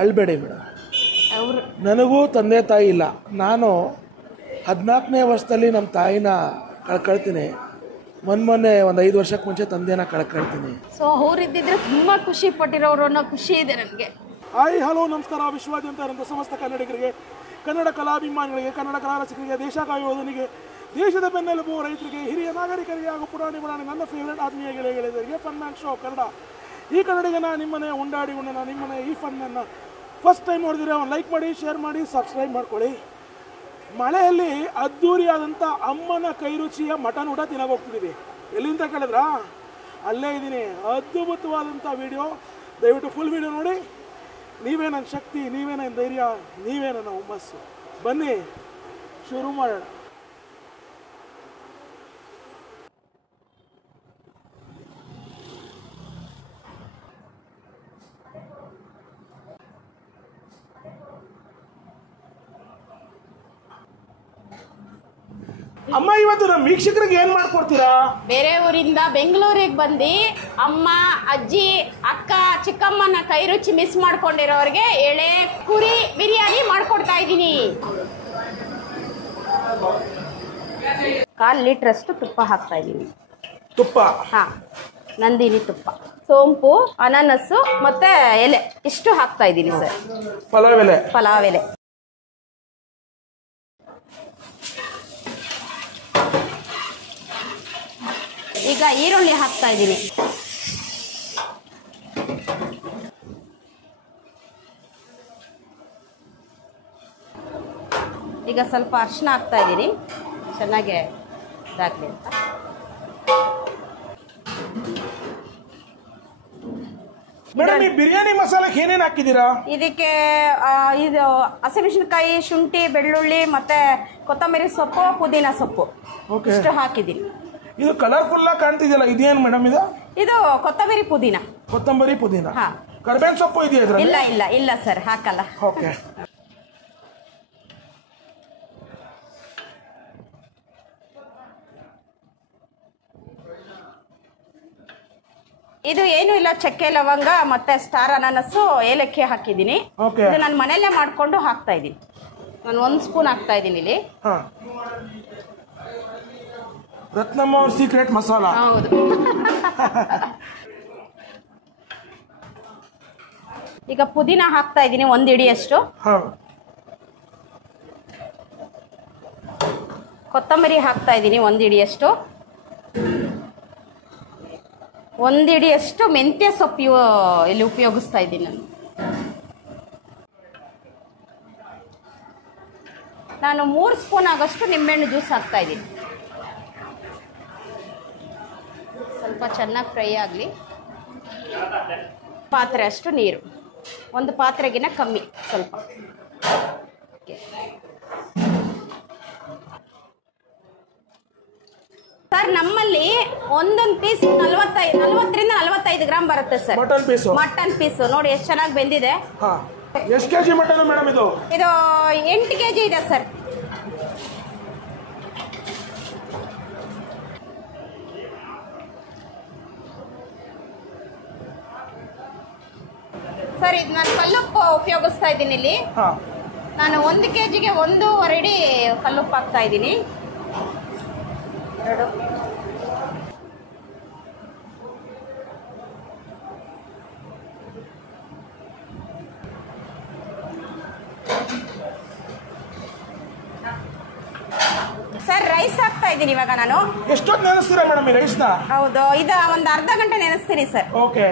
ಅಳ್ಬೇಡಿ madam. ನನಗೂ ತಂದೆ ತಾಯಿ ಇಲ್ಲ. ನಾನು 14ನೇ ವರ್ಷದಲ್ಲಿ ನಮ್ಮ ತಾಯಿನ ಕಳ್ಕೊಳ್ತೀನಿ. ಮೊನ್ನೆ ಒಂದು 5 ವರ್ಷಕ್ಕೆ ಮುಂಚೆ ತಂದೆನ ಕಳ್ಕೊಳ್ತೀನಿ. ಸೊ ಅವರಿದ್ದಿದ್ರೆ ತುಂಬ ಖುಷಿ ಪಟ್ಟಿರೋರು ಅನ್ನೋ ಖುಷಿ ಇದೆ ನನಗೆ. ಹಾಯ್ ಹಲೋ ನಮಸ್ಕಾರ. ವಿಶ್ವಾದ್ಯಂತ ಇರುವಂಥ ಸಮಸ್ತ ಕನ್ನಡಿಗರಿಗೆ, ಕನ್ನಡ ಕಲಾಭಿಮಾನಿಗಳಿಗೆ, ಕನ್ನಡ ಕಲಾ ರಸಿಕರಿಗೆ, ದೇಶ ಕಾಯುವುದನಿಗೆ, ದೇಶದ ಬೆನ್ನೆಲುಬು ರೈತರಿಗೆ, ಹಿರಿಯ ನಾಗರಿಕರಿಗೆ ಹಾಗೂ ಪುರಾಣಿ ನನ್ನ ಫೇವ್ರೇಟ್ ಆತ್ಮೀಯ ಗೆಳೆಯರಿಗೆ ಫನ್ ಮ್ಯಾನ್ ಶೋ ಕನ್ನಡ. ಈ ಕನ್ನಡಿಗನ ನಿಮ್ಮನೆ ಉಂಡಾಡಿ ಉಣ್ಣನ ನಿಮ್ಮನೆ ಈ ಫನ್ನನ್ನು ಫಸ್ಟ್ ಟೈಮ್ ನೋಡಿದ್ರೆ ಒಂದು ಲೈಕ್ ಮಾಡಿ, ಶೇರ್ ಮಾಡಿ, ಸಬ್ಸ್ಕ್ರೈಬ್ ಮಾಡ್ಕೊಳ್ಳಿ. ಮಳೆಯಲ್ಲಿ ಅದ್ದೂರಿಯಾದಂಥ ಅಮ್ಮನ ಕೈರುಚಿಯ ಮಟನ್ ಊಟ ತಿನ್ನೋಕೆ ಹೋಗ್ತಿದ್ದೀವಿ. ಎಲ್ಲಿಂದ ಕೇಳಿದ್ರಾ? ಅಲ್ಲೇ ಇದ್ದೀನಿ. ಅದ್ಭುತವಾದಂಥ ವಿಡಿಯೋ, ದಯವಿಟ್ಟು ಫುಲ್ ವಿಡಿಯೋ ನೋಡಿ. ನೀವೇ ನನ್ನ ಶಕ್ತಿ, ನೀವೇ ನನ್ನ ಧೈರ್ಯ, ನೀವೇ ನನ್ನ ಹುಮ್ಮಸ್ಸು. ಬನ್ನಿ ಶುರು ಮಾಡೋಣ. ಅಮ್ಮ, ಇವತ್ತು ನಮ್ಮ ವೀಕ್ಷಕರಿಗೆ ಏನ್ ಮಾಡ್ಕೊಡ್ತೀರಾ? ಬೇರೆ ಊರಿಂದ ಬೆಂಗಳೂರಿಗೆ ಬಂದು ಅಮ್ಮ, ಅಜ್ಜಿ, ಅಕ್ಕ, ಚಿಕ್ಕಮ್ಮನ ಕೈ ರುಚಿ ಮಿಸ್ ಮಾಡ್ಕೊಂಡಿರೋರಿಗೆ ಎಳೆ ಕುರಿ ಬಿರಿಯಾನಿ ಮಾಡ್ಕೊಡ್ತಾ ಇದ್ದೀನಿ. 1/4 ಲೀಟ್ರಷ್ಟು ತುಪ್ಪ ಹಾಕ್ತಾ ಇದ್ದೀನಿ. ತುಪ್ಪ? ಹಾ, ನಂದಿನಿ ತುಪ್ಪ, ಸೋಂಪು, ಅನಾನಸ್ಸು ಮತ್ತೆ ಎಲೆ ಇಷ್ಟು ಹಾಕ್ತಾ ಇದ್ದೀನಿ ಸರ್. ಪಲಾವ್ ಎಲೆ. ಈಗ ಈರುಳ್ಳಿ ಹಾಕ್ತಾ ಇದ್ದೀನಿ. ಈಗ ಸ್ವಲ್ಪ ಅರಿಶಿನ ಹಾಕ್ತಾ ಇದ್ದೀನಿ, ಚೆನ್ನಾಗಿ ಇದಾಗಲಿ ಅಂತ. ಮೇಡಮ್, ಈ ಬಿರಿಯಾನಿ ಮಸಾಲಕ್ಕೆ ಏನೇನು ಹಾಕಿದ್ದೀರಾ? ಇದಕ್ಕೆ ಇದು ಹಸಿಮೆಣಸಿನಕಾಯಿ, ಶುಂಠಿ, ಬೆಳ್ಳುಳ್ಳಿ ಮತ್ತೆ ಕೊತ್ತಂಬರಿ ಸೊಪ್ಪು, ಪುದೀನ ಸೊಪ್ಪು ಇಷ್ಟು ಹಾಕಿದ್ದೀನಿ. ಇದು ಕಲರ್ಫುಲ್ ಆಗಿ ಕಾಣ್ತಿದೆಯಲ್ಲ, ಇದೇನು ಮೇಡಮ್ ಇದು? ಇದು ಕೊತ್ತಂಬರಿ ಪುದೀನ. ಕೊತ್ತಂಬರಿ ಪುದೀನ. ಹಾ. ಕರ್ಬೇವಿನ ಸೊಪ್ಪು ಇದೆಯಾ ಇದ್ರಲ್ಲಿ? ಇಲ್ಲ ಇಲ್ಲ ಇಲ್ಲ ಸರ್, ಹಾಕಲ್ಲ. ಓಕೆ. ಇದು ಏನು ಇಲ್ಲ, ಚಕ್ಕೆ, ಲವಂಗ ಮತ್ತೆ ಸ್ಟಾರ್ ಅನಾನಸ್ಸು, ಏಲಕ್ಕಿ ಹಾಕಿದ್ದೀನಿ. ಇದು ನಾನು ಮನೆಯಲ್ಲೇ ಮಾಡ್ಕೊಂಡು ಹಾಕ್ತಾ ಇದ್ದೀನಿ. ನಾನು 1 ಸ್ಪೂನ್ ಹಾಕ್ತಾ ಇದ್ದೀನಿ ಇಲ್ಲಿ. ರತ್ನಮ್ಮ ಅವ್ರ ಸೀಕ್ರೆಟ್ ಮಸಾಲ. ಹೌದು. ಈಗ ಪುದೀನ ಹಾಕ್ತಾ ಇದ್ದೀನಿ 1 ಹಿಡಿಯಷ್ಟು. ಕೊತ್ತಂಬರಿ ಹಾಕ್ತಾ ಇದ್ದೀನಿ 1 ಹಿಡಿಯಷ್ಟು. 1 ಹಿಡಿಯಷ್ಟು ಮೆಂತ್ಯ ಸೊಪ್ಪು ಇಲ್ಲಿ ಉಪಯೋಗಿಸ್ತಾ ಇದ್ದೀನಿ ನಾನು 3 ಸ್ಪೂನ್ ಆಗಷ್ಟು ನಿಂಬೆಹಣ್ಣು ಜ್ಯೂಸ್ ಹಾಕ್ತಾ ಇದ್ದೀನಿ. ಸ್ವಲ್ಪ ಚೆನ್ನಾಗಿ ಫ್ರೈ ಆಗಲಿ. ಪಾತ್ರೆ ಅಷ್ಟು ನೀರು, 1 ಪಾತ್ರೆಗಿನ ಕಮ್ಮಿ ಸ್ವಲ್ಪ. ಸರ್, ನಮ್ಮಲ್ಲಿ ಒಂದೊಂದು ಪೀಸ್ 40ರಿಂದ 45 ಗ್ರಾಮ್ ಬರುತ್ತೆ ಸರ್. ಮಟನ್ ಪೀಸ್ ನೋಡಿ ಎಷ್ಟು ಚೆನ್ನಾಗಿ ಬೆಂದಿದೆ. ಎಷ್ಟು ಕೆಜಿ ಮಟನ್ ಮೇಡಮ್ ಇದು? ಇದು 8 kg ಇದೆ ಸರ್. ಸರ್, ಇದು ನಾನು ಕಲ್ಲುಪ್ಪು ಉಪಯೋಗಿಸ್ತಾ ಇದ್ದೀನಿ ಇಲ್ಲಿ. ನಾನು 1 kgಗೆ 1.5 ಹಿಡಿ ಕಲ್ಲುಪ್ಪು ಹಾಕ್ತಾ ಇದ್ದೀನಿ. 2 ಸರ್, ರೈಸ್ ಹಾಕ್ತಾ ಇದ್ದೀನಿ ಇವಾಗ ನಾನು. ಎಷ್ಟೊತ್ತು ನೆನೆಸ್ತೀರಾ ಮೇಡಮ್ ಈ ರೈಸ್ನ? ಹೌದು, ಇದು ಒಂದು ಅರ್ಧ ಗಂಟೆ ನೆನೆಸ್ತೀನಿ ಸರ್. ಓಕೆ.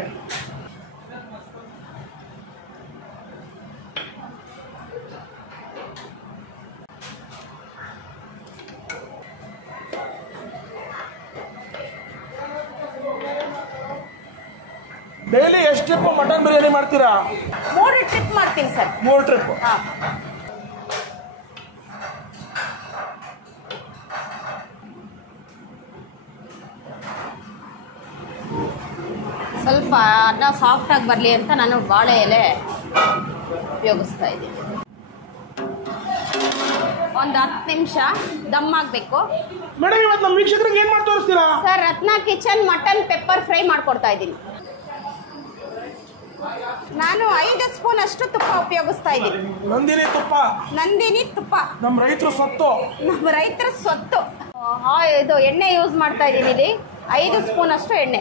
ಡೈಲಿ ಎಷ್ಟು ಟ್ರಿಪ್ ಮಟನ್ ಬಿರಿಯಾನಿ ಮಾಡ್ತೀರಾ? 3 ಟ್ರಿಪ್ ಮಾಡ್ತೀನಿ ಸರ್. 3 ಟ್ರಿಪ್? ಹಾಂ. ಸ್ವಲ್ಪ ಅನ್ನ ಸಾಫ್ಟಾಗಿ ಬರಲಿ ಅಂತ ನಾನು ಬಾಳೆ ಎಲೆ ಉಪಯೋಗಿಸ್ತಾ ಇದ್ದೀನಿ. ಒಂದು 10 ನಿಮಿಷ ದಮ್ ಆಗಬೇಕು. ಮೇಡಮ್, ಇವತ್ತು ನಮ್ಮ ವೀಕ್ಷಕರಿಗೆ ಏನು ಮಾಡಿ ತೋರಿಸ್ತೀರಾ? ಸರ್, ರತ್ನ ಕಿಚನ್ ಮಟನ್ ಪೆಪ್ಪರ್ ಫ್ರೈ ಮಾಡ್ಕೊಡ್ತಾ ಇದ್ದೀನಿ. ನಾನು 5 ಸ್ಪೂನ್ ಅಷ್ಟು ತುಪ್ಪ ಉಪಯೋಗಿಸ್ತಾ ಇದ್ದೀನಿ. ನಂದಿನಿ ತುಪ್ಪ. ನಂದಿನಿ ತುಪ್ಪ ನಮ್ಮ ರೈತರ ಸೊತ್ತು. ನಮ್ಮ ರೈತರ ಸೊತ್ತು. ಇದು ಎಣ್ಣೆ ಯೂಸ್ ಮಾಡ್ತಾ ಇದ್ದೀನಿ. ಇಲ್ಲಿ 5 ಸ್ಪೂನ್ ಅಷ್ಟು ಎಣ್ಣೆ.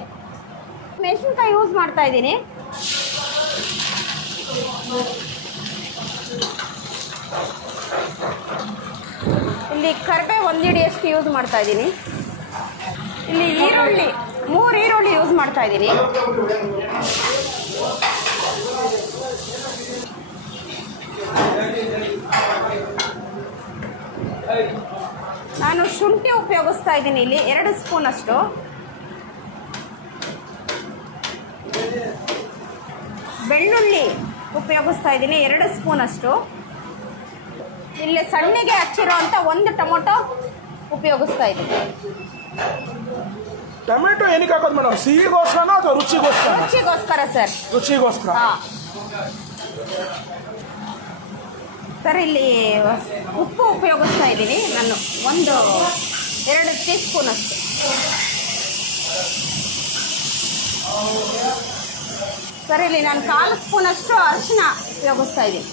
ಮೆಣಸಿನ್ಕಾಯಿ ಯೂಸ್ ಮಾಡ್ತಾ ಇದ್ದೀನಿ. ಇಲ್ಲಿ ಕರಿಬೇವು 1 ಹಿಡಿಯಷ್ಟು ಯೂಸ್ ಮಾಡ್ತಾ ಇದ್ದೀನಿ. ಇಲ್ಲಿ ಈರುಳ್ಳಿ 3 ಈರುಳ್ಳಿ ಯೂಸ್ ಮಾಡ್ತಾ ಇದ್ದೀನಿ. ನಾನು ಶುಂಠಿ ಉಪಯೋಗಿಸ್ತಾ ಇದ್ದೀನಿ. ಇಲ್ಲಿ 2 ಸ್ಪೂನ್ ಅಷ್ಟು. ಬೆಳ್ಳುಳ್ಳಿ ಉಪಯೋಗಿಸ್ತಾ ಇದ್ದೀನಿ 2 ಸ್ಪೂನ್ ಅಷ್ಟು. ಇಲ್ಲಿ ಸಣ್ಣಗೆ ಹಚ್ಚಿರೋ ಅಂತ 1 ಟೊಮೊಟೊ ಉಪಯೋಗಿಸ್ತಾ ಇದ್ದೀನಿ. ಟೊಮೆಟೊ ಏನಕ್ಕೆ ಹಾಕೋದು ಮೇಡಮ್? ಸಿಹಿಗೋಸ್ಕರನಾ ಅಥವಾ ರುಚಿಗೋಸ್ಕರ? ರುಚಿಗೋಸ್ಕರ ಸರ್. ರುಚಿಗೋಸ್ಕರ. ಸರ್ ಇಲ್ಲಿ ಉಪ್ಪು ಉಪಯೋಗಿಸ್ತಾ ಇದ್ದೀನಿ ನಾನು 2 ಟೀ ಸ್ಪೂನ್ ಅಷ್ಟು. ಸರ್ ಇಲ್ಲಿ ನಾನು 1/4 ಸ್ಪೂನ್ ಅಷ್ಟು ಅರಿಶಿನ ಉಪಯೋಗಿಸ್ತಾ ಇದ್ದೀನಿ.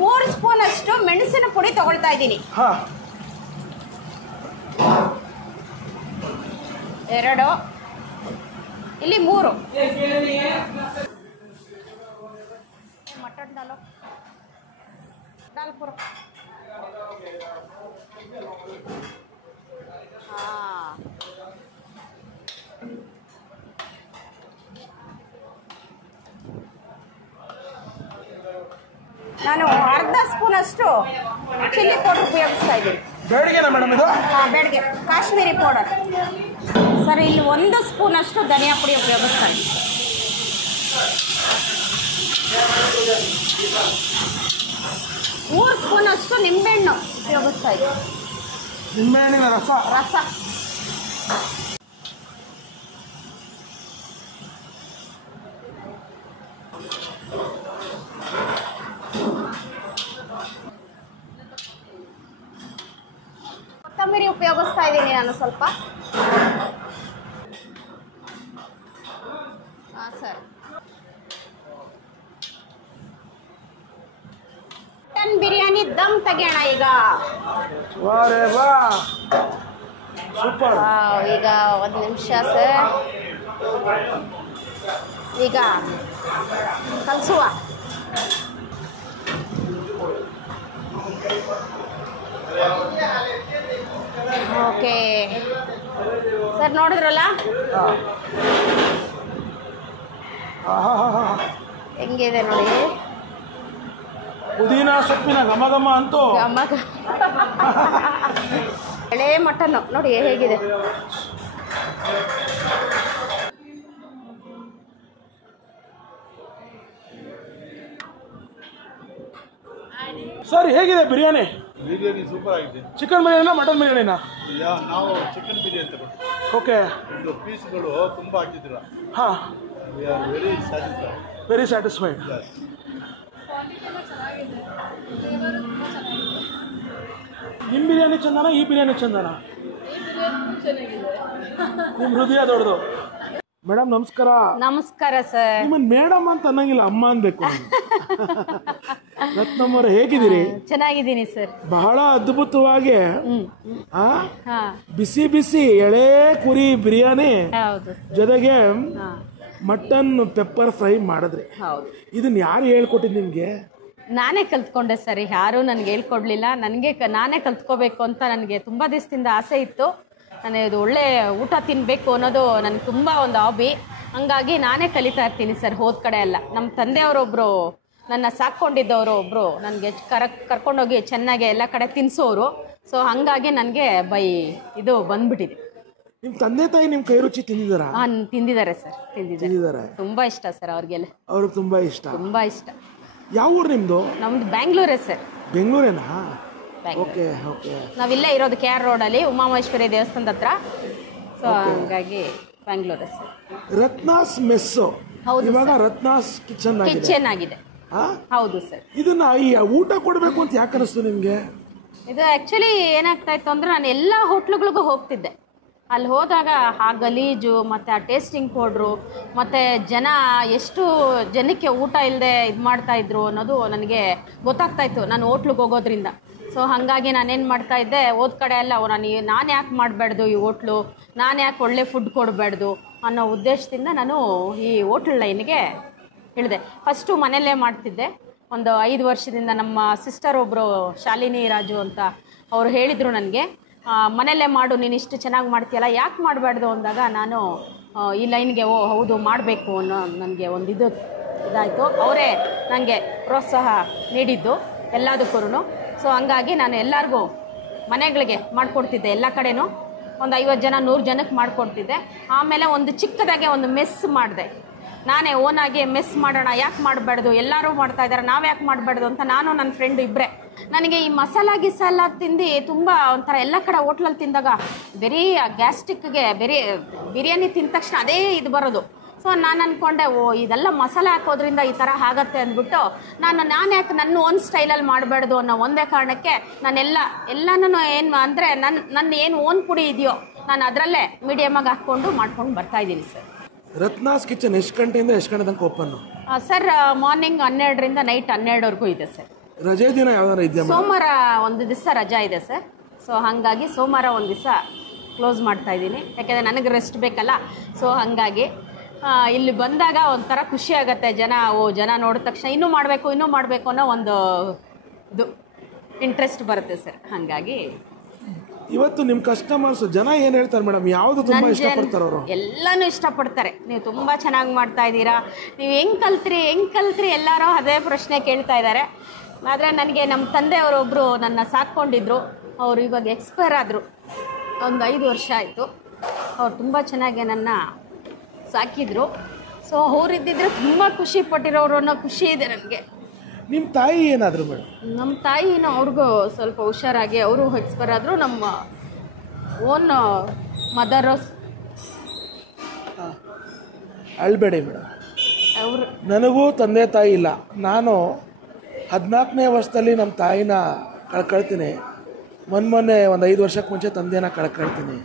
3 ಸ್ಪೂನ್ ಅಷ್ಟು ಮೆಣಸಿನ ಪುಡಿ ತಗೊಳ್ತಾ ಇದ್ದೀನಿ. 2 ಇಲ್ಲಿ 3 मटन डालो डाल पूरा. हाँ ನಾನು 1/2 ಸ್ಪೂನ್ ಅಷ್ಟು ಚಿಲ್ಲಿ ಪೌಡರ್ ಉಪಯೋಗಿಸ್ತಾ ಇದ್ದೀನಿ. ಬೇಡಿಗೆನಾ ಮೇಡಮ್ ಇದು? ಹಾಂ, ಬೇಡಿಗೆ ಕಾಶ್ಮೀರಿ ಪೌಡರ್. ಸರ್ ಇಲ್ಲಿ 1 ಸ್ಪೂನ್ ಅಷ್ಟು ಧನಿಯಾ ಪುಡಿ ಉಪಯೋಗಿಸ್ತಾ ಇದ್ದೀನಿ. 3 ಸ್ಪೂನ್ ಅಷ್ಟು ನಿಂಬೆಹಣ್ಣು ಉಪಯೋಗಿಸ್ತಾ ಇದ್ದೀನಿ. ನಿಂಬೆಹಣ್ಣಿನ ರಸ. ಕೊತ್ತಂಬರಿ ಉಪಯೋಗಿಸ್ತಾ ಇದ್ದೀನಿ ನಾನು ಸ್ವಲ್ಪ. ಹಾಂ ಸರ್. ಮಟನ್ ಬಿರಿಯಾನಿ ದಮ್ ತೆಗೆಯೋಣ ಈಗ. ಸೂಪರ್. ಈಗ 1 ನಿಮಿಷ ಸರ್. ಈಗ ಕಲಸುವ. ಓಕೆ ಸರ್, ನೋಡಿದ್ರಲ್ಲ ಹೆಂಗಿದೆ ನೋಡಿ. ಪುದೀನ ಸೊಪ್ಪಿನ ಘಮ ಘಮ ಅಂತೂ. ಎಳೆ ಮಟನ್ ನೋಡಿ ಹೇಗಿದೆ. ಸರ್ ಹೇಗಿದೆ ಬಿರಿಯಾನಿ? ಬಿರಿಯಾನಿ ಸೂಪರ್ ಆಗಿದೆ. ಚಿಕನ್ ಬಿರಿಯಾನಿನಾ ಮಟನ್ ಬಿರಿಯಾನಿನಾ? ನಾವು ಚಿಕನ್ ಬಿರಿಯಾನಿ ತಗೊಂಡು. ಓಕೆ. ಇದು ಪೀಸ್ಗಳು ತುಂಬ ಹಾಕಿದ್ರ. ಹಾಂ, we are very satisfied. Very satisfied. ನಿಮ್ಮ ಬಿರಿಯಾನಿ ಚಂದನ, ಈ ಬಿರಿಯಾನಿ ಚಂದನ? ನಿಮ್ಮ ಹೃದಯ ದೊಡ್ಡದು. ಮೇಡಮ್ ನಮಸ್ಕಾರ. ನಮಸ್ಕಾರ ಸರ್. ನಿಮ್ಮನ್ನ ಮೇಡಮ್ ಅಂತ ಅನ್ನಂಗಿಲ್ಲ, ಅಮ್ಮ ಅನ್ಬೇಕು. ರತ್ನಮ್ಮವ್ರೆ ಹೇಗಿದ್ದೀರಿ? ಚೆನ್ನಾಗಿದ್ದೀನಿ ಸರ್. ಬಹಳ ಅದ್ಭುತವಾಗಿ ಬಿಸಿ ಬಿಸಿ ಎಳೆ ಕುರಿ ಬಿರಿಯಾನಿ ಜೊತೆಗೆ ಮಟನ್ ಪೆಪ್ಪರ್ ಫ್ರೈ ಮಾಡಿದ್ರಿ. ಇದನ್ನ ಯಾರು ಹೇಳ್ಕೊಟ್ಟಿದ್ ನಿಮ್ಗೆ? ನಾನೇ ಕಲ್ತ್ಕೊಂಡೆ ಸರ್. ಯಾರು ನನಗೆ ಹೇಳ್ಕೊಡ್ಲಿಲ್ಲ. ನಾನೇ ಕಲ್ತ್ಕೋಬೇಕು ಅಂತ ನನಗೆ ತುಂಬ ದಿವಸದಿಂದ ಆಸೆ ಇತ್ತು. ನಾನು ಇದು ಒಳ್ಳೆ ಊಟ ತಿನ್ನಬೇಕು ಅನ್ನೋದು ನನಗೆ ತುಂಬ ಒಂದು ಹಾಬಿ. ಹಂಗಾಗಿ ನಾನೇ ಕಲಿತಾ ಇರ್ತೀನಿ ಸರ್ ಹೋದ ಕಡೆ ಎಲ್ಲ. ನಮ್ಮ ತಂದೆಯವರೊಬ್ಬರು ನನ್ನ ಸಾಕೊಂಡಿದ್ದವರು ಒಬ್ಬರು ನನಗೆ ಕರ್ಕೊಂಡೋಗಿ ಚೆನ್ನಾಗಿ ಎಲ್ಲ ಕಡೆ ತಿನ್ನಿಸೋರು. ಸೊ ಹಾಗಾಗಿ ನನಗೆ ಇದು ಬಂದ್ಬಿಟ್ಟಿದೆ. ನಿಮ್ಮ ತಂದೆ ತಾಯಿ ನಿಮ್ಮ ಕೈ ರುಚಿ ತಿಂದಿದ್ದಾರಾ? ಹಾಂ, ತಿಂದಿದ್ದಾರೆ ಸರ್. ತಿಂದಿದ್ದಾರೆ. ತುಂಬ ಇಷ್ಟ ಸರ್ ಅವ್ರಿಗೆಲ್ಲ. ಅವ್ರಿಗೆ ತುಂಬ ಇಷ್ಟ. ತುಂಬ ಇಷ್ಟ. ಯಾವ ಊರು ನಿಮ್ಮದು? ನಮ್ಮದು ಬ್ಯಾಂಗ್ಳೂರೇ ಸರ್. ಬೆಂಗಳೂರೇನಾ? Okay okay. ನಾವಿಲ್ಲೇ ಇರೋದು KR ರೋಡಲ್ಲಿ ಉಮಾಮಹೇಶ್ವರಿ ದೇವಸ್ಥಾನದ ಹತ್ರ. ಸೊ ಹಾಗಾಗಿ ಬ್ಯಾಂಗ್ಳೂರೇ ಸರ್. ರತ್ನಾಸ್ ಮೆಸ್ಸು ಇವಾಗ ರತ್ನಾಸ್ ಕಿಚನ್ ಆಗಿದೆ. ಹೌದು ಸರ್. ಇದನ್ನ ಈ ಊಟ ಕೊಡಬೇಕು ಅಂತ ಯಾಕೆ ಅನಿಸ್ತು ನಿಮಗೆ? ಇದು ಆ್ಯಕ್ಚುಲಿ ಏನಾಗ್ತಾ ಇತ್ತು ಅಂದರೆ ನಾನು ಎಲ್ಲ ಹೋಟ್ಲುಗಳಿಗೂ ಹೋಗ್ತಿದ್ದೆ. ಅಲ್ಲಿ ಹೋದಾಗ ಆ ಗಲೀಜು ಮತ್ತು ಆ ಟೇಸ್ಟಿಂಗ್ ಪೌಡ್ರು ಮತ್ತು ಜನ ಎಷ್ಟು ಜನಕ್ಕೆ ಊಟ ಇಲ್ಲದೆ ಇದು ಮಾಡ್ತಾಯಿದ್ರು ಅನ್ನೋದು ನನಗೆ ಗೊತ್ತಾಗ್ತಾಯಿತ್ತು ನಾನು ಹೋಟ್ಲಿಗೆ ಹೋಗೋದ್ರಿಂದ. ಸೊ ಹಾಗಾಗಿ ನಾನೇನು ಮಾಡ್ತಾಯಿದ್ದೆ, ಹೋದ ಕಡೆ ಎಲ್ಲ ನಾನು ಯಾಕೆ ಮಾಡಬಾರ್ದು ಈ ಹೋಟ್ಲು, ನಾನು ಯಾಕೆ ಒಳ್ಳೆ ಫುಡ್ ಕೊಡಬಾರ್ದು ಅನ್ನೋ ಉದ್ದೇಶದಿಂದ ನಾನು ಈ ಹೋಟ್ಲ್ ಲೈನ್ಗೆ ಇಳಿದೆ. ಫಸ್ಟು ಮನೆಯಲ್ಲೇ ಮಾಡ್ತಿದ್ದೆ. ಒಂದು 5 ವರ್ಷದಿಂದ ನಮ್ಮ ಸಿಸ್ಟರ್ ಒಬ್ಬರು ಶಾಲಿನಿ ರಾಜು ಅಂತ ಅವರು ಹೇಳಿದರು ನನಗೆ, ಮನೆಯಲ್ಲೇ ಮಾಡು, ನೀನು ಇಷ್ಟು ಚೆನ್ನಾಗಿ ಮಾಡ್ತೀಯಲ್ಲ, ಯಾಕೆ ಮಾಡಬಾರ್ದು ಅಂದಾಗ ನಾನು ಈ ಲೈನ್ಗೆ ಹೌದು ಮಾಡಬೇಕು ಅನ್ನೋ ನನಗೆ ಒಂದು ಇದಾಯಿತು. ಅವರೇ ನನಗೆ ಪ್ರೋತ್ಸಾಹ ನೀಡಿದ್ದು ಎಲ್ಲದಕ್ಕೂ. ಸೊ ಹಂಗಾಗಿ ನಾನು ಎಲ್ಲರಿಗೂ ಮನೆಗಳಿಗೆ ಮಾಡಿಕೊಡ್ತಿದ್ದೆ, ಎಲ್ಲ ಕಡೆನೂ ಒಂದು 50 ಜನ 100 ಜನಕ್ಕೆ ಮಾಡಿಕೊಡ್ತಿದ್ದೆ. ಆಮೇಲೆ ಒಂದು ಚಿಕ್ಕದಾಗೆ ಒಂದು ಮೆಸ್ ಮಾಡಿದೆ. ನಾನೇ ಓನಾಗಿ ಮೆಸ್ ಮಾಡೋಣ, ಯಾಕೆ ಮಾಡಬಾರ್ದು, ಎಲ್ಲರೂ ಮಾಡ್ತಾಯಿದ್ದಾರೆ, ನಾವು ಯಾಕೆ ಮಾಡಬಾರ್ದು ಅಂತ ನಾನು ನನ್ನ ಫ್ರೆಂಡ್ ಇಬ್ಬರೇ. ನನಗೆ ಈ ಗಿಸಾಲ ತಿಂದು ತುಂಬ ಒಂಥರ ಎಲ್ಲ ಕಡೆ ಹೋಟ್ಲಲ್ಲಿ ತಿಂದಾಗ ಬರೀ ಗ್ಯಾಸ್ಟ್ರಿಕ್ಗೆ ಬಿರಿಯಾನಿ ತಿಂದ ತಕ್ಷಣ ಅದೇ ಇದು ಬರೋದು. ಸೊ ನಾನು ಅಂದ್ಕೊಂಡೆ, ಇದೆಲ್ಲ ಮಸಾಲೆ ಹಾಕೋದ್ರಿಂದ ಈ ಥರ ಆಗತ್ತೆ ಅಂದ್ಬಿಟ್ಟು ನಾನು ಯಾಕೆ ನನ್ನ ಓನ್ ಸ್ಟೈಲಲ್ಲಿ ಮಾಡಬಾರ್ದು ಅನ್ನೋ ಒಂದೇ ಕಾರಣಕ್ಕೆ ಎಲ್ಲನೂ ಏನು ಅಂದರೆ ನನ್ನ ಏನು ಓನ್ ಪುಡಿ ಇದೆಯೋ ನಾನು ಅದರಲ್ಲೇ ಮೀಡಿಯಮಾಗಿ ಹಾಕ್ಕೊಂಡು ಮಾಡ್ಕೊಂಡು ಬರ್ತಾಯಿದ್ದೀನಿ ಸರ್. ರತ್ನಾಸ್ ಕಿಚನ್ ಎಷ್ಟು ಗಂಟೆಯಿಂದ ಎಷ್ಟು ಗಂಟೆ ತನಕ ಓಪನ್? ಸರ್ ಮಾರ್ನಿಂಗ್ 12ರಿಂದ ನೈಟ್ 12ವರೆಗೂ ಇದೆ ಸರ್. ರಜೆ ದಿನ ಯಾವ್ದಾರು ಇದೆಯಾ? ಸೋಮವಾರ ಒಂದು ದಿವಸ ರಜಾ ಇದೆ ಸರ್. ಸೊ ಹಾಗಾಗಿ ಸೋಮವಾರ ಒಂದು ದಿವಸ ಕ್ಲೋಸ್ ಮಾಡ್ತಾ ಇದ್ದೀನಿ, ಯಾಕೆಂದರೆ ನನಗೆ ರೆಸ್ಟ್ ಬೇಕಲ್ಲ. ಸೊ ಹಾಗಾಗಿ ಇಲ್ಲಿ ಬಂದಾಗ ಒಂಥರ ಖುಷಿ ಆಗುತ್ತೆ. ಜನ ನೋಡಿದ ತಕ್ಷಣ ಇನ್ನೂ ಮಾಡಬೇಕು ಅನ್ನೋ ಒಂದು ಇದು ಇಂಟ್ರೆಸ್ಟ್ ಬರುತ್ತೆ ಸರ್. ಹಾಗಾಗಿ ಇವತ್ತು ನಿಮ್ಮ ಕಸ್ಟಮರ್ಸ್ ಜನ ಏನು ಹೇಳ್ತಾರೆ ಮೇಡಮ್, ಯಾವುದು ತುಂಬ ಇಷ್ಟಪಡ್ತಾರೆ? ಅವರು ಎಲ್ಲನೂ ಇಷ್ಟಪಡ್ತಾರೆ. ನೀವು ತುಂಬ ಚೆನ್ನಾಗಿ ಮಾಡ್ತಾ ಇದ್ದೀರಾ, ನೀವು ಹೆಂಗೆ ಕಲ್ತ್ರಿ ಎಲ್ಲರೂ ಅದೇ ಪ್ರಶ್ನೆ ಕೇಳ್ತಾ ಇದ್ದಾರೆ. ಆದರೆ ನನಗೆ ನಮ್ಮ ತಂದೆಯವರೊಬ್ಬರು ನನ್ನ ಸಾಕ್ಕೊಂಡಿದ್ರು, ಅವರು ಇವಾಗ ಎಕ್ಸ್ಪೈರ್ ಆದರು, ಒಂದು 5 ವರ್ಷ ಆಯಿತು. ಅವ್ರು ತುಂಬ ಚೆನ್ನಾಗಿ ನನ್ನ ಸಾಕಿದ್ರು. ಸೊ ಅವರಿದ್ದಿದ್ರೆ ತುಂಬ ಖುಷಿ ಪಟ್ಟಿರೋರು ಅನ್ನೋ ಖುಷಿ ಇದೆ ನನಗೆ. ನಿಮ್ಮ ತಾಯಿ ಏನಾದರೂ ಮೇಡಮ್? ನಮ್ಮ ತಾಯಿನೂ ಅವ್ರಿಗೂ ಸ್ವಲ್ಪ ಹುಷಾರಾಗಿ ಅವರು ಎಕ್ಸ್ಪೈರ್ ಆದರು. ನಮ್ಮ ಓನ್ ಮದರು ಅಳ್ಬೇಡಿ ಮೇಡಮ್, ಅವರು ನನಗೂ ತಂದೆ ತಾಯಿ ಇಲ್ಲ. ನಾನು 14ನೇ ವರ್ಷದಲ್ಲಿ ನಮ್ಮ ತಾಯಿನ ಕಳ್ಕೊಳ್ತೀನಿ. ಮೊನ್ನೆ ಒಂದು 5 ವರ್ಷಕ್ಕೆ ಮುಂಚೆ ತಂದೆನ ಕಳ್ಕೊಳ್ತೀನಿ.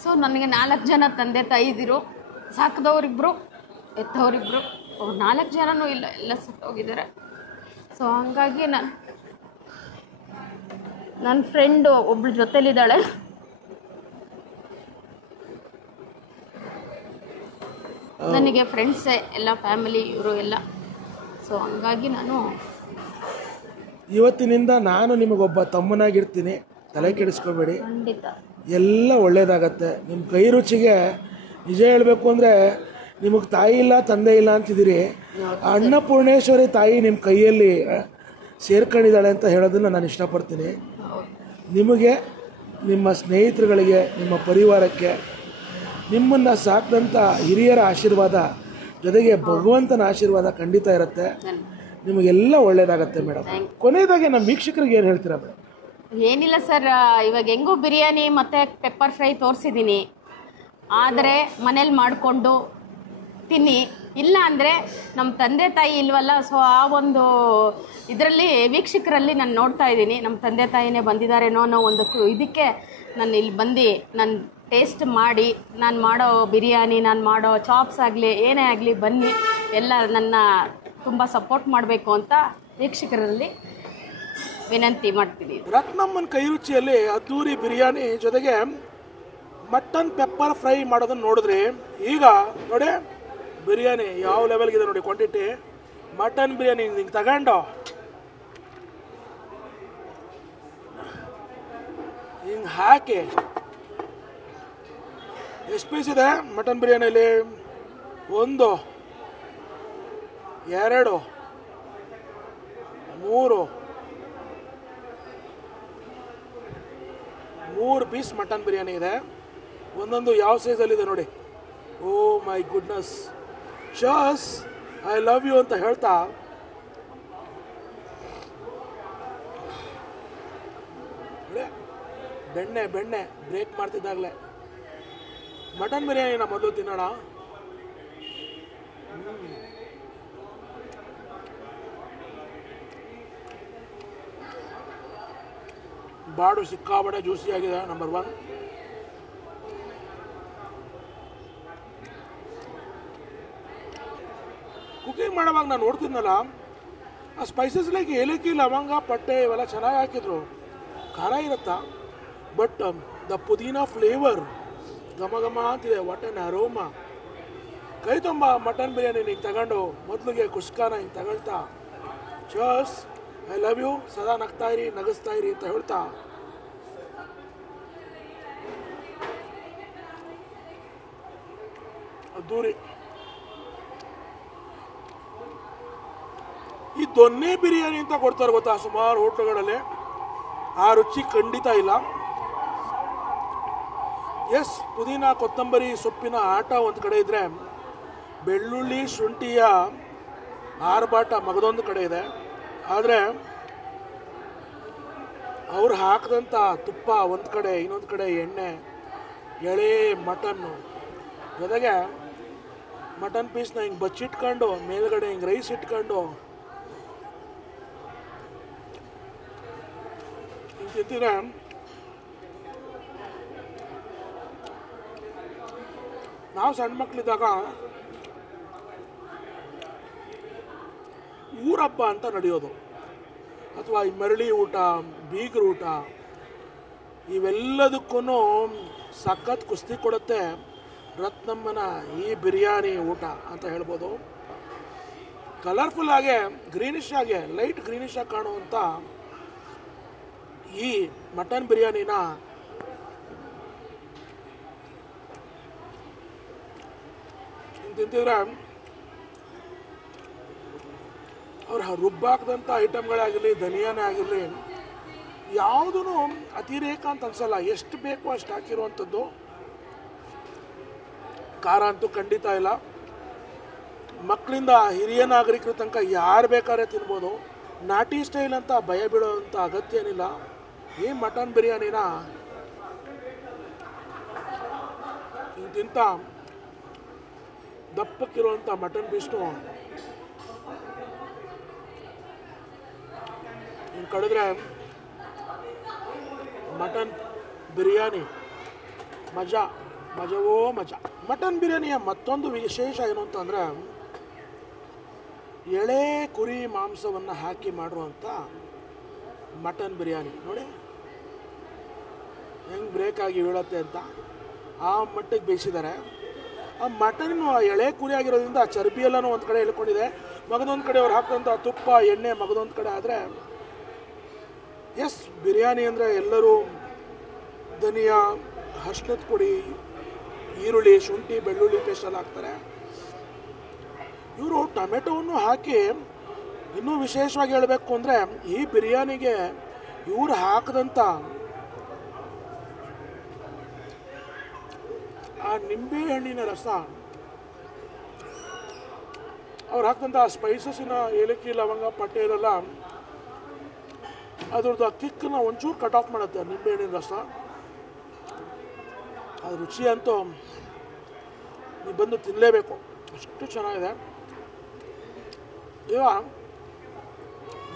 ಸೊ ನನಗೆ 4 ಜನ ತಂದೆ ತಾಯಿ ಇದ್ದಿರು, ಸಾಕಿದವರಿಬ್ಬರು, ಎತ್ತವರಿಬ್ಬರು. ಅವ್ರು 4 ಜನನೂ ಇಲ್ಲ, ಎಲ್ಲ ಸತ್ತೋಗಿದ್ದಾರೆ. ಸೊ ಹಂಗಾಗಿ ನನ್ನ ಫ್ರೆಂಡು ಒಬ್ಳು ಜೊತೆಲಿದ್ದಾಳೆ. ನನಗೆ ಫ್ರೆಂಡ್ಸೇ ಎಲ್ಲ, ಫ್ಯಾಮಿಲಿ ಇವರು ಎಲ್ಲ. ಸೊ ಹಂಗಾಗಿ ನಾನು ಇವತ್ತಿನಿಂದ ನಾನು ನಿಮಗೊಬ್ಬ ತಮ್ಮನಾಗಿರ್ತೀನಿ, ತಲೆ ಕೆಡಿಸ್ಕೋಬೇಡಿ, ಖಂಡಿತ ಎಲ್ಲ ಒಳ್ಳೇದಾಗತ್ತೆ. ನಿಮ್ಮ ಕೈ ರುಚಿಗೆ ನಿಜ ಹೇಳಬೇಕು ಅಂದರೆ ನಿಮಗೆ ತಾಯಿ ಇಲ್ಲ ತಂದೆ ಇಲ್ಲ ಅಂತಿದ್ದೀರಿ, ಅನ್ನಪೂರ್ಣೇಶ್ವರಿ ತಾಯಿ ನಿಮ್ಮ ಕೈಯಲ್ಲಿ ಸೇರ್ಕೊಂಡಿದ್ದಾಳೆ ಅಂತ ಹೇಳೋದನ್ನು ನಾನು ಇಷ್ಟಪಡ್ತೀನಿ. ನಿಮಗೆ, ನಿಮ್ಮ ಸ್ನೇಹಿತರುಗಳಿಗೆ, ನಿಮ್ಮ ಪರಿವಾರಕ್ಕೆ, ನಿಮ್ಮನ್ನು ಸಾಕಿದಂಥ ಹಿರಿಯರ ಆಶೀರ್ವಾದ ಜೊತೆಗೆ ಭಗವಂತನ ಆಶೀರ್ವಾದ ಖಂಡಿತ ಇರುತ್ತೆ. ನಿಮಗೆಲ್ಲ ಒಳ್ಳೇದಾಗತ್ತೆ ಮೇಡಮ್. ಕೊನೆಯದಾಗಿ ನಮ್ಮ ವೀಕ್ಷಕರಿಗೆ ಏನು ಹೇಳ್ತೀರಾ ಮೇಡಮ್? ಏನಿಲ್ಲ ಸರ್, ಇವಾಗ ಹೆಂಗೂ ಬಿರಿಯಾನಿ ಮತ್ತು ಪೆಪ್ಪರ್ ಫ್ರೈ ತೋರಿಸಿದ್ದೀನಿ. ಆದರೆ ಮನೇಲಿ ಮಾಡಿಕೊಂಡು ತಿನ್ನಿ, ಇಲ್ಲ ಅಂದರೆ ನಮ್ಮ ತಂದೆ ತಾಯಿ ಇಲ್ವಲ್ಲ. ಸೊ ಆ ಒಂದು ಇದರಲ್ಲಿ ವೀಕ್ಷಕರಲ್ಲಿ ನಾನು ನೋಡ್ತಾ ಇದ್ದೀನಿ, ನಮ್ಮ ತಂದೆ ತಾಯಿನೇ ಬಂದಿದ್ದಾರೇನೋ ಅನ್ನೋ ಒಂದು ಇದಕ್ಕೆ ನಾನು ಇಲ್ಲಿ ಬಂದು ನಾನು ಟೇಸ್ಟ್ ಮಾಡಿ, ನಾನು ಮಾಡೋ ಬಿರಿಯಾನಿ, ನಾನು ಮಾಡೋ ಚಾಪ್ಸ್ ಆಗಲಿ ಏನೇ ಆಗಲಿ ಬನ್ನಿ, ಎಲ್ಲ ನನ್ನ ತುಂಬ ಸಪೋರ್ಟ್ ಮಾಡಬೇಕು ಅಂತ ವೀಕ್ಷಕರಲ್ಲಿ ವಿನಂತಿ ಮಾಡ್ತೀನಿ. ರತ್ನಮ್ಮನ ಕೈ ರುಚಿಯಲ್ಲಿ ಅದ್ದೂರಿ ಬಿರಿಯಾನಿ ಜೊತೆಗೆ ಮಟನ್ ಪೆಪ್ಪರ್ ಫ್ರೈ ಮಾಡೋದನ್ನು ನೋಡಿದ್ರಿ. ಈಗ ನೋಡಿ ಬಿರಿಯಾನಿ ಯಾವ ಲೆವೆಲ್ಗಿದೆ ನೋಡಿ, ಕ್ವಾಂಟಿಟಿ. ಮಟನ್ ಬಿರಿಯಾನಿ ಹಿಂಗೆ ತಗೊಂಡು ಹಿಂಗೆ ಹಾಕಿ, ಎಷ್ಟು ಪೀಸ್ ಇದೆ ಮಟನ್ ಬಿರಿಯಾನಿಯಲ್ಲಿ? 1 2 3 ಪೀಸ್ ಮಟನ್ ಬಿರಿಯಾನಿ ಇದೆ. ಒಂದೊಂದು ಯಾವ ಸೈಜಲ್ಲಿದೆ ನೋಡಿ. ಓ ಮೈ ಗುಡ್ನೆಸ್, ಶಸ್ ಐ ಲವ್ ಯು ಅಂತ ಹೇಳ್ತಾ ಬೆಣ್ಣೆ ಬ್ರೇಕ್ ಮಾಡ್ತಿದ್ದಾಗಲೇ ಮಟನ್ ಬಿರಿಯಾನಿನ ಮೊದಲು ತಿನ್ನೋಣ. ಬಾಡು ಸಿಕ್ಕಾಬಡೆ ಜ್ಯೂಸಿಯಾಗಿದೆ. ನಂಬರ್ 1. ಕುಕಿಂಗ್ ಮಾಡೋವಾಗ ನಾನು ನೋಡ್ತಿದ್ನಲ್ಲ, ಆ ಸ್ಪೈಸಸ್ ಲೈಕ್ ಏಲಕ್ಕಿ, ಲವಂಗ, ಪಟ್ಟೆ ಇವೆಲ್ಲ ಚೆನ್ನಾಗಿ ಹಾಕಿದ್ರು. ಖಾರ ಇರುತ್ತಾ, ಬಟ್ ದ ಪುದೀನಾ ಫ್ಲೇವರ್ ಘಮ ಘಮ ಅಂತಿದೆ. What on aroma. ಕೈ ತುಂಬ ಮಟನ್ ಬಿರಿಯಾನಿ ಹಿಂಗೆ ತಗೊಂಡು ಮೊದಲಿಗೆ ಕುಷ್ಕಾನ ಹಿಂಗೆ ತಗೊಳ್ತಾ, ಚರ್ಸ್, ಐ ಲವ್ ಯು, ಸದಾ ನಗ್ತಾ ಇರಿ, ನಗಿಸ್ತಾ ಇರಿ ಅಂತ ಹೇಳ್ತಾ ಅದ್ದೂರಿ. ಈ ದೊನ್ನೆ ಬಿರಿಯಾನಿ ಅಂತ ಕೊಡ್ತಾರೆ ಗೊತ್ತಾ ಸುಮಾರು ಹೋಟ್ಲುಗಳಲ್ಲಿ, ಆ ರುಚಿ ಖಂಡಿತ ಇಲ್ಲ. ಎಸ್, ಪುದೀನ ಕೊತ್ತಂಬರಿ ಸೊಪ್ಪಿನ ಆಟ ಒಂದು ಕಡೆ ಇದ್ದರೆ, ಬೆಳ್ಳುಳ್ಳಿ ಶುಂಠಿಯ ಆರ್ಭಾಟ ಮಗದೊಂದು ಕಡೆ ಇದೆ. ಆದರೆ ಅವ್ರು ಹಾಕಿದಂಥ ತುಪ್ಪ ಒಂದು ಕಡೆ, ಇನ್ನೊಂದು ಕಡೆ ಎಣ್ಣೆ, ಎಳೆ ಮಟನ್ನು, ಜೊತೆಗೆ ಮಟನ್ ಪೀಸ್ನ ಹಿಂಗೆ ಬಚ್ಚಿಟ್ಕೊಂಡು ಮೇಲ್ಗಡೆ ಹಿಂಗೆ ರೈಸ್ ಇಟ್ಕೊಂಡು ಹಿಂಗೆ ತಿಂತಿದ್ರೆ ನಾವು ಸಣ್ಣ ಮಕ್ಕಳಿದ್ದಾಗ ಊರಬ್ಬ ಅಂತ ನಡೆಯೋದು, ಅಥವಾ ಈ ಮರಳಿ ಊಟ, ಬೀಗರ ಊಟ, ಇವೆಲ್ಲದಕ್ಕೂ ಸಖತ್ ಕುಸ್ತಿ ಕೊಡುತ್ತೆ ರತ್ನಮ್ಮನ ಈ ಬಿರಿಯಾನಿ ಊಟ ಅಂತ ಹೇಳ್ಬೋದು. ಕಲರ್ಫುಲ್ ಆಗಿ, ಗ್ರೀನಿಶ್ ಆಗಿ, ಲೈಟ್ ಗ್ರೀನಿಶ್ ಆಗಿ ಕಾಣುವಂಥ ಈ ಮಟನ್ ಬಿರಿಯಾನಿನ ತಿಂತಿದ್ರೆ ಅವ್ರು ರುಬ್ಬಾಕದಂಥ ಐಟಮ್ಗಳಾಗಿರಲಿ, ಧನಿಯಾನೇ ಆಗಿರಲಿ, ಯಾವುದೂ ಅತಿರೇಕ ಅಂತ ಅನ್ಸಲ್ಲ. ಎಷ್ಟು ಬೇಕೋ ಅಷ್ಟು ಹಾಕಿರುವಂಥದ್ದು. ಖಾರ ಅಂತೂ ಖಂಡಿತ ಇಲ್ಲ. ಮಕ್ಕಳಿಂದ ಹಿರಿಯ ನಾಗರಿಕರ ತನಕ ಯಾರು ಬೇಕಾದ್ರೆ ತಿನ್ಬೋದು. ನಾಟಿ ಸ್ಟೈಲ್ ಅಂತ ಭಯ ಬೀಳೋವಂಥ ಅಗತ್ಯ ಏನಿಲ್ಲ. ಈ ಮಟನ್ ಬಿರಿಯಾನಿನ ಇಂತಿಂಥ ದಪ್ಪಕ್ಕಿರುವಂಥ ಮಟನ್ ಪೀಸ್ನು ಹಿಂಗೆ ಕಡಿದ್ರೆ ಮಟನ್ ಬಿರಿಯಾನಿ ಮಜವೋ ಮಜಾ. ಮಟನ್ ಬಿರಿಯಾನಿಯ ಮತ್ತೊಂದು ವಿಶೇಷ ಏನು ಅಂತಂದರೆ, ಎಳೆ ಕುರಿ ಮಾಂಸವನ್ನು ಹಾಕಿ ಮಾಡಿರುವಂಥ ಮಟನ್ ಬಿರಿಯಾನಿ ನೋಡಿ ಹೆಂಗೆ ಬ್ರೇಕ್ ಆಗಿ ಬೀಳತ್ತೆ ಅಂತ ಆ ಮಟ್ಟಿಗೆ ಬೇಯಿಸಿದ್ದಾರೆ. ಆ ಮಟನ್ ಎಳೆ ಕುರಿ ಆಗಿರೋದ್ರಿಂದ ಆ ಚರ್ಬಿ ಎಲ್ಲನೂ ಒಂದು ಕಡೆ ಎಳ್ಕೊಂಡಿದೆ. ಮಗದೊಂದು ಕಡೆ ಅವ್ರು ಹಾಕಿದಂಥ ತುಪ್ಪ, ಎಣ್ಣೆ ಮಗದೊಂದು ಕಡೆ ಆದರೆ, ಎಸ್, ಬಿರಿಯಾನಿ ಅಂದರೆ ಎಲ್ಲರೂ ಧನಿಯಾ, ಅರಿಶಿಣದ ಪುಡಿ, ಈರುಳ್ಳಿ, ಶುಂಠಿ, ಬೆಳ್ಳುಳ್ಳಿ ಪೇಸ್ಟೆಲ್ಲ ಹಾಕ್ತಾರೆ. ಇವರು ಟೊಮೆಟೊವನ್ನು ಹಾಕಿ, ಇನ್ನೂ ವಿಶೇಷವಾಗಿ ಹೇಳಬೇಕು ಅಂದರೆ, ಈ ಬಿರಿಯಾನಿಗೆ ಇವರು ಹಾಕಿದಂಥ ಆ ನಿಂಬೆ ಹಣ್ಣಿನ ರಸ, ಅವ್ರು ಹಾಕಿದಂಥ ಸ್ಪೈಸಸ್ಸಿನ ಏಲಕ್ಕಿ, ಲವಂಗ, ಪಟ್ಟೆ ಇದೆಲ್ಲ ಅದ್ರದ್ದು ಆ ಕಿಕ್ಕನ್ನ ಒಂಚೂರು ಕಟ್ ಆಫ್ ಮಾಡುತ್ತೆ ನಿಂಬೆ ಹಣ್ಣಿನ ರಸ. ಅದು ರುಚಿ ಅಂತೂ ನೀವು ಬಂದು ತಿನ್ನಲೇಬೇಕು, ಅಷ್ಟು ಚೆನ್ನಾಗಿದೆ. ಈಗ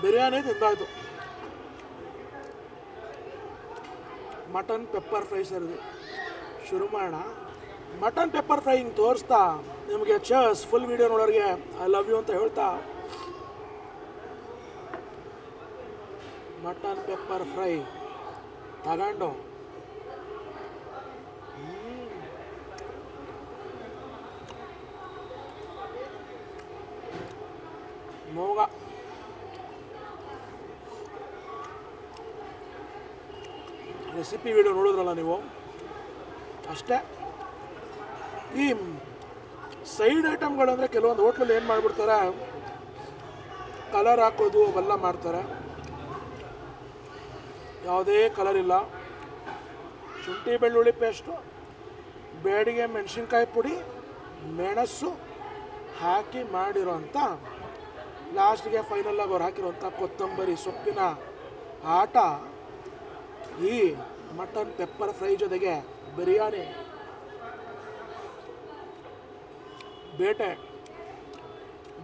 ಬಿರಿಯಾನಿ ತಿಂದಾಯಿತು, ಮಟನ್ ಪೆಪ್ಪರ್ ಫ್ರೈ ಸೇರಿದೆ. ಶುರು ಮಾಡೋಣ. ಮಟನ್ ಪೆಪ್ಪರ್ ಫ್ರೈ ಹಿಂಗೆ ತೋರಿಸ್ತಾ ನಿಮಗೆ ಚರ್ಸ್, ಫುಲ್ ವೀಡಿಯೋ ನೋಡೋರಿಗೆ ಐ ಲವ್ ಯು ಅಂತ ಹೇಳ್ತಾ, ಮಟನ್ ಪೆಪ್ಪರ್ ಫ್ರೈ ತಗೊಂಡು ಮೋಗ ರೆಸಿಪಿ ವಿಡಿಯೋ ನೋಡಿದ್ರಲ್ಲ ನೀವು, ಅಷ್ಟೇ. ಈ ಸೈಡ್ ಐಟಮ್ಗಳಂದರೆ ಕೆಲವೊಂದು ಹೋಟ್ಲಲ್ಲಿ ಏನು ಮಾಡಿಬಿಡ್ತಾರೆ, ಕಲರ್ ಹಾಕೋದು ಅವೆಲ್ಲ ಮಾಡ್ತಾರೆ. ಯಾವುದೇ ಕಲರ್ ಇಲ್ಲ, ಶುಂಠಿ ಬೆಳ್ಳುಳ್ಳಿ ಪೇಸ್ಟು, ಬೇಡಿಗೆ ಮೆಣಸಿನ್ಕಾಯಿ ಪುಡಿ, ಮೆಣಸು ಹಾಕಿ ಮಾಡಿರೋಂಥ, ಲಾಸ್ಟ್ಗೆ ಫೈನಲಾಗಿ ಅವ್ರು ಹಾಕಿರೋಂಥ ಕೊತ್ತಂಬರಿ ಸೊಪ್ಪಿನ ಆಟ ಈ ಮಟನ್ ಪೆಪ್ಪರ್ ಫ್ರೈ ಜೊತೆಗೆ ಬಿರಿಯಾನಿ, ಬೇಟೆ,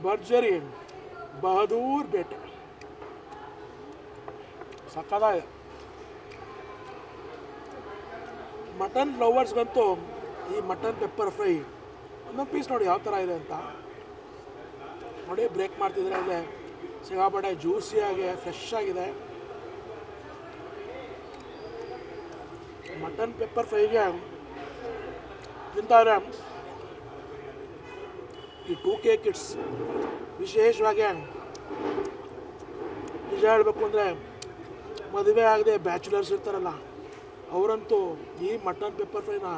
ಭರ್ಜರಿ ಬಹದೂರ್ ಬೇಟೆ, ಸಕ್ಕತ್ತಾಗಿದೆ. ಮಟನ್ ಲವರ್ಸ್ಗಂತೂ ಈ ಮಟನ್ ಪೆಪ್ಪರ್ ಫ್ರೈ ಒಂದೊಂದು ಪೀಸ್ ನೋಡಿ ಯಾವ ಥರ ಇದೆ ಅಂತ ನೋಡಿ. ಬ್ರೇಕ್ ಮಾಡ್ತಿದ್ರೆ ಇದೆ ಸಿಗಾಪಟ್ಟೆ ಜ್ಯೂಸಿಯಾಗಿ ಫ್ರೆಶ್ ಆಗಿದೆ. ಮಟನ್ ಪೆಪ್ಪರ್ ಫ್ರೈಗೆ ತಿಂತಾರೆ ಈ 2K ಕಿಡ್ಸ್ ವಿಶೇಷವಾಗಿ ನಿಜ ಹೇಳಬೇಕು ಅಂದರೆ ಮದುವೆ ಆಗದೆ ಬ್ಯಾಚುಲರ್ಸ್ ಇರ್ತಾರಲ್ಲ ಅವರಂತೂ ಈ ಮಟನ್ ಪೆಪ್ಪರ್ ಫ್ರೈನ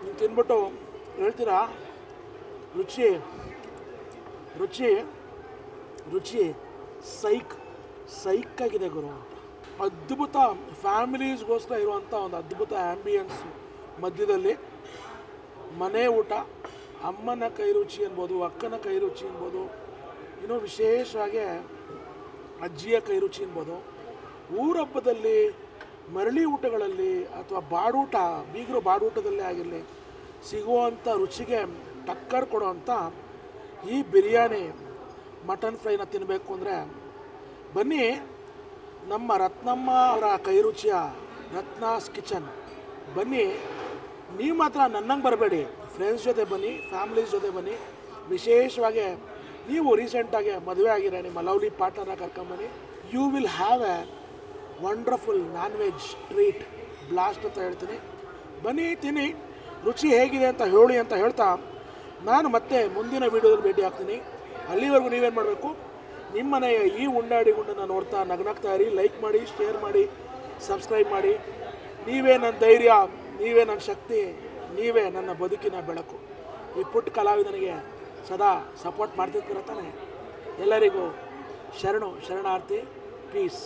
ನೀವು ತಿಂದ್ಬಿಟ್ಟು ಹೇಳ್ತೀರಾ ರುಚಿ ರುಚಿ ರುಚಿ ಸೈಕಾಗಿದೆ ಗುರು. ಅದ್ಭುತ ಫ್ಯಾಮಿಲೀಸ್ಗೋಸ್ಕರ ಇರುವಂಥ ಒಂದು ಅದ್ಭುತ ಆ್ಯಂಬಿಯನ್ಸ್ ಮಧ್ಯದಲ್ಲಿ ಮನೆ ಊಟ, ಅಮ್ಮನ ಕೈ ರುಚಿ ಅನ್ಬೋದು, ಅಕ್ಕನ ಕೈ ರುಚಿ ಅನ್ಬೋದು, ಇನ್ನೂ ವಿಶೇಷವಾಗಿ ಅಜ್ಜಿಯ ಕೈ ರುಚಿ ಅನ್ಬೋದು. ಊರಬ್ಬದಲ್ಲಿ ಮರಳಿ ಊಟಗಳಲ್ಲಿ ಅಥವಾ ಬಾಡೂಟ ಬೀಗರು ಬಾಡೂಟದಲ್ಲೇ ಆಗಿರಲಿ ಸಿಗುವಂಥ ರುಚಿಗೆ ಟಕ್ಕರ್ ಕೊಡೋವಂಥ ಈ ಬಿರಿಯಾನಿ ಮಟನ್ ಫ್ರೈನ ತಿನ್ನಬೇಕು ಅಂದರೆ ಬನ್ನಿ ನಮ್ಮ ರತ್ನಮ್ಮ ಅವರ ಕೈ ರುಚಿಯ ರತ್ನಾಸ್ ಕಿಚನ್ ಬನ್ನಿ. ನೀವು ಮಾತ್ರ ನನ್ನಂಗೆ ಬರಬೇಡಿ, ಫ್ರೆಂಡ್ಸ್ ಜೊತೆ ಬನ್ನಿ, ಫ್ಯಾಮಿಲೀಸ್ ಜೊತೆ ಬನ್ನಿ. ವಿಶೇಷವಾಗಿ ನೀವು ರೀಸೆಂಟಾಗಿ ಮದುವೆ ಆಗಿರೋ ನಿಮ್ಮ ಲವ್ಲಿ ಪಾರ್ಟ್ನರ್ನ ಕರ್ಕೊಂಬನ್ನಿ. You will have a wonderful non veg treat blast ಅಂತ ಹೇಳ್ತೀನಿ. ಬನ್ನಿ ತಿನ್ನಿ, ರುಚಿ ಹೇಗಿದೆ ಅಂತ ಹೇಳಿ ಅಂತ ಹೇಳ್ತಾ ನಾನು ಮತ್ತೆ ಮುಂದಿನ ವೀಡಿಯೋದಲ್ಲಿ ಭೇಟಿ ಆಗ್ತೀನಿ. ಅಲ್ಲಿವರೆಗೂ ನೀವೇನು ಮಾಡಬೇಕು, ನಿಮ್ಮನೆಯ ಈ ಉಂಡಾಡಿ ಗುಂಡನ್ನು ನೋಡ್ತಾ ನಗ್ನಾಗ್ತಾ ಇರಿ. ಲೈಕ್ ಮಾಡಿ, ಶೇರ್ ಮಾಡಿ, ಸಬ್ಸ್ಕ್ರೈಬ್ ಮಾಡಿ. ನೀವೇ ನನ್ನ ಧೈರ್ಯ, ನೀವೇ ನನ್ನ ಶಕ್ತಿ, ನೀವೇ ನನ್ನ ಬದುಕಿನ ಬೆಳಕು. ಈ ಪುಟ್ಟ ಕಲಾವಿದನಿಗೆ ಸದಾ ಸಪೋರ್ಟ್ ಮಾಡ್ತಿರ್ತೀರ ತಾನೆ. ಎಲ್ಲರಿಗೂ ಶರಣಾರ್ಥಿ. ಪೀಸ್.